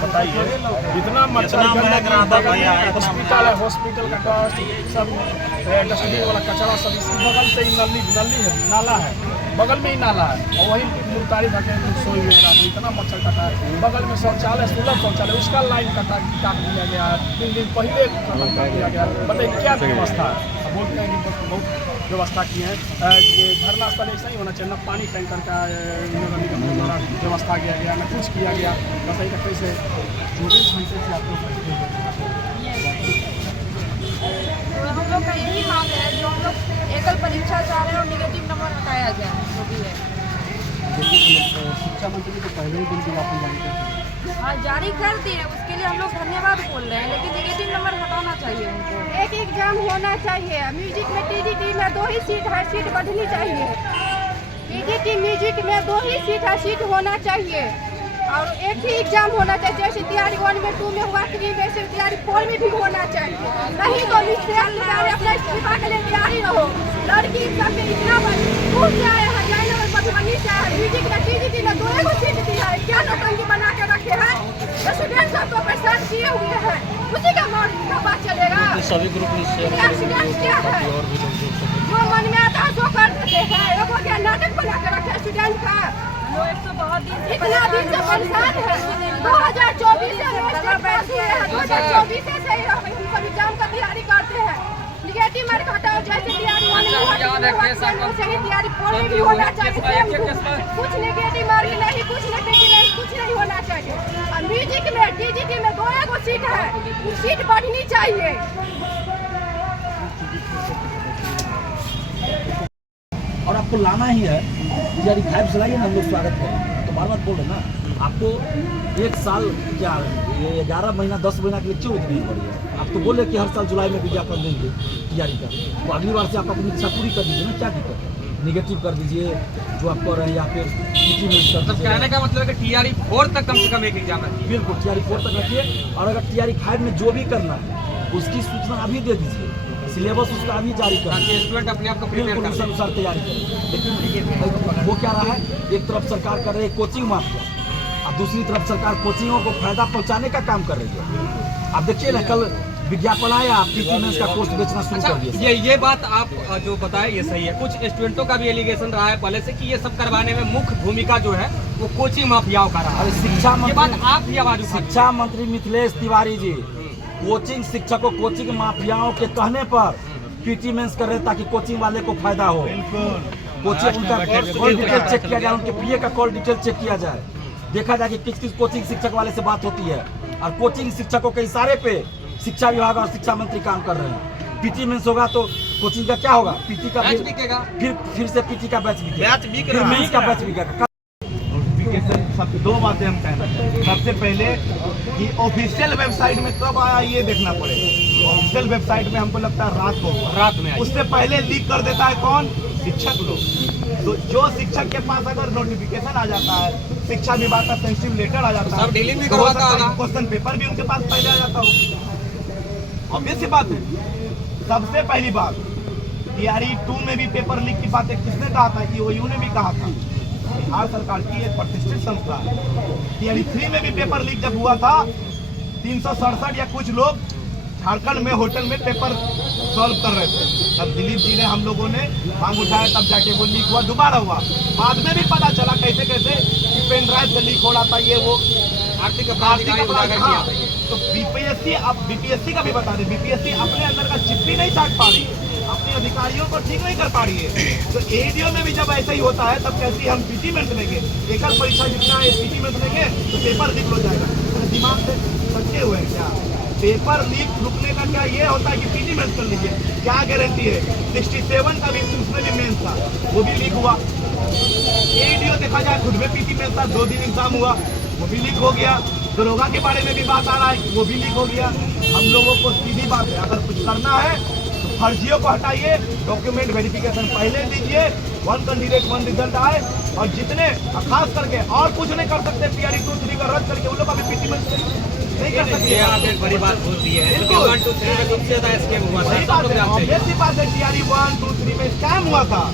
बताइए इतना मच्छर हॉस्पिटल है, हॉस्पिटल का डस्ट सब डस्टबिन वाला कचरा सब इसी बगल से ही नली है, नाला है, बगल में ही नाला है और वही मुर्तारी धके सोई हुई रात में इतना मच्छर कटा है। बगल में शौचालय, सुलभ शौचालय, उसका लाइन काट दिया गया है, 3 दिन पहले खत्म कर दिया गया। बताइए क्या व्यवस्था है? बोलते हैं कि बहुत व्यवस्था की है। धरना स्थल ऐसा ही होना चाहिए, न पानी टैंकर का द्वारा व्यवस्था किया गया, न कुछ किया गया। बताइए का कैसे 24 घंटे से आपको हम लोग का यही मांग है जो हम लोग एकल परीक्षा चाह रहे हैं और निगेटिव नंबर हटाया जाए जो भी है। शिक्षा मंत्री को पहले ही दिन ज्ञापन जारी कर दिया। हाँ जारी कर दिए, उसके लिए हम लोग धन्यवाद बोल रहे हैं, लेकिन निगेटिव नंबर हटाना चाहिए उनको। एक एग्जाम होना चाहिए। म्यूजिक में टीजीटी में 2 ही सीट है, सीट बढ़नी चाहिए। टीजीटी म्यूजिक में 2 ही सीट है, सीट होना चाहिए और एक ही एग्जाम होना चाहिए। जैसे तैयारी 1 में 2 में हुआ 3 वैसे तैयारी 4 में भी होना चाहिए। नहीं तो अपना इस्तीफा के लिए तैयारी रहो। लड़की सब में इतना दूर से आए हैं, जयनगर मधुबनी से आए। म्यूजिक में टीजीटी में 2 सीट दिया है, क्या नौटंकी बना के रखे हैं। स्टूडेंट सब तो परेशान किए हुए हैं, उसी का मौत का बात चलेगा। सभी ग्रुप एक्सीडेंट क्या है, जो मन में आता है सो कर देते हैं। एगो क्या नाटक बना के रखे स्टूडेंट का। लोग तो बहुत दिन से इतना दिन से परेशान है। 2024 से 2024 से ही हम सब एग्जाम का तैयारी करते हैं। निगेटिव मार्क हटाओ, जैसे तैयारी 1 में हुआ तैयारी 4 में भी होना चाहिए। कुछ निगेटिव मार्क नहीं, कुछ नहीं होना चाहिए। और म्यूजिक में टीजीटी में 2 सीट है, सीट बढ़नी चाहिए। और आपको लाना ही है, यार 5 चलाइए ना, हम लोग स्वागत करेंगे। तो बार बार बोल रहे ना, आपको 1 साल क्या 11 महीना 10 महीना के लिए क्यों इतनी पड़ी है? आप तो बोले कि हर साल जुलाई में विज्ञापन देंगे तैयारी का, तो अगली बार से आप अपनी इच्छा पूरी कर दीजिए ना। क्या दिक्कत है? निगेटिव कर दीजिए जो आप कर रहे हैं, या फिर टीटी में कर दीजिए। कहने का मतलब है कि टीआरई 4 तक कम से कम एक एग्जाम है। बिल्कुल टीआरई 4 तक रखिए, और अगर टीआरई 5 में जो भी करना है उसकी सूचना अभी दे दीजिए, सिलेबस उसका अभी जारी कर ताकि स्टूडेंट अपने आप को प्रिपेयर कर अनुसार तैयारी करें। लेकिन वो क्या रहा है, एक तरफ सरकार कर रही है कोचिंग माफिया, और दूसरी तरफ सरकार कोचिंगों को फायदा पहुंचाने का काम कर रही है। आप देखिए ना, कल विज्ञापन आया, पीटी मेंस का कोर्स बेचना शुरू कर दिया। ये बात आप जो बताए ये सही है। कुछ स्टूडेंटों का भी एलिगेशन रहा है पहले से कि ये सब करवाने में मुख्य भूमिका जो है वो कोचिंग माफियाओं का रहा है। शिक्षा ये बात आप भी आवाज उठाइए। शिक्षा मंत्री मिथिलेश तिवारी जी कोचिंग शिक्षकों, कोचिंग माफियाओं के कहने पर पीटी मेंस कर रहे ताकि कोचिंग वाले को फायदा हो। कोचिंग उनका कॉल डिटेल चेक किया जाए, उनके पीए का कॉल डिटेल चेक किया जाए, देखा जाए कि किस किस कोचिंग शिक्षक वाले से बात होती है। और कोचिंग शिक्षकों के इशारे पे शिक्षा विभाग और शिक्षा मंत्री काम कर रहे हैं। पीटी मेंस होगा तो कोचिंग का क्या होगा, पीटी का बैच बिकेगा, फिर से पीटी का बैच बिकेगा, फिर मेंस का बैच बिकेगा। सब 2 बातें हम कहना चाहते हैं। सबसे पहले कि ऑफिशियल वेबसाइट में कब आया ये देखना पड़ेगा। ऑफिशियल वेबसाइट में हमको लगता है रात में उससे पहले लीक कर देता है कौन, शिक्षक लोग। तो जो शिक्षक के पास अगर नोटिफिकेशन आ जाता है, शिक्षा विभाग का सेंसिटिव लेटर आ जाता है, क्वेश्चन पेपर भी उनके पास पहले आ जाता हो। ऑब्वियस सी बात है। सबसे पहली बात, टीआरई 2 में भी पेपर लीक की बातें किसने कहा था, ईओयू ने भी कहा था। बिहार सरकार की एक प्रतिष्ठित संस्था है। टीआरई 3 में भी पेपर लीक जब हुआ था, 367 या कुछ लोग झारखंड में होटल में पेपर सॉल्व कर रहे थे। तब दिलीप जी ने, हम लोगों ने मांग उठाया, तब जाके वो लीक हुआ, दोबारा हुआ। बाद में भी पता चला कैसे कैसे कि पेन ड्राइव से लीक हो रहा था, ये वो आर्थिक अपराध। तो बीपीएससी का भी बता दें, बीपीएससी अपने अंदर का चिप्पी नहीं चाट पा रही है, अपने अधिकारियों को ठीक नहीं कर पा रही है। तो एडीओ में भी जब ऐसा ही होता है, तब कैसे हम पीटी मेंस लेंगे, एकल परीक्षा जितना है पीटी मेंस लेंगे तो पेपर लीक हो जाएगा। तो दिमाग से सच्चे हुए हैं क्या? पेपर लीक रुकने का क्या ये होता है कि पीटी मेंस कर लीजिए, क्या गारंटी है? 67 का भी उसमें भी मेंस था, वो भी लीक हुआ। एडीओ देखा जाए खुद में पीटी मेंस था, 2 दिन एग्जाम हुआ, वो भी लीक हो गया। दरोगा के बारे में भी बात आ रहा है, वो भी लीक हो गया। हम लोगों को सीधी बात है, अगर कुछ करना है तो फर्जियों को हटाइए, डॉक्यूमेंट वेरिफिकेशन पहले दीजिए, 1 कैंडिडेट 1 रिजल्ट आए। और जितने खास करके और कुछ नहीं कर सकते, टीआरई 2, 3 का रद्द करके उन लोग का भी पीटी मेंस नहीं कर सकते। आप एक बड़ी बात बोल दी है। 1, 2, 3 में सबसे ज्यादा स्कैम हुआ था। ऐसी बात है, टीआरई 1, 2, 3 में स्कैम हुआ था,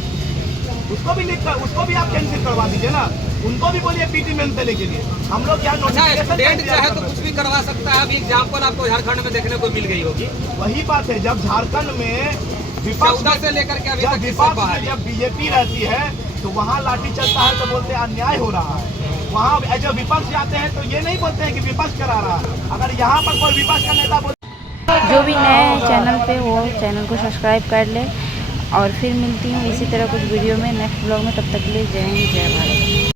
उसको भी आप कैंसिल करवा दीजिए ना। उनको भी बोलिए पीटी मेंस देने के लिए। हम लोग यहाँ अच्छा, notification स्टूडेंट तैयार चाहे कर तो रहे कुछ हैं। भी करवा सकता है। अभी एग्जाम्पल आपको झारखंड में देखने को मिल गई होगी। वही बात है, जब झारखंड में विपक्ष 14 से लेकर के अभी जब तक विपक्ष बाहर में जब बीजेपी रहती है तो वहाँ लाठी चलता है तो बोलते हैं अन्याय हो रहा है। वहाँ जब विपक्ष जाते हैं तो ये नहीं बोलते हैं कि विपक्ष करा रहा है। अगर यहाँ पर कोई विपक्ष का नेता जो भी नए हैं चैनल पे वो चैनल को सब्सक्राइब कर ले और फिर मिलती हूँ इसी तरह कुछ वीडियो में नेक्स्ट ब्लॉग में। तब तक के लिए जय हिंद जय भारत।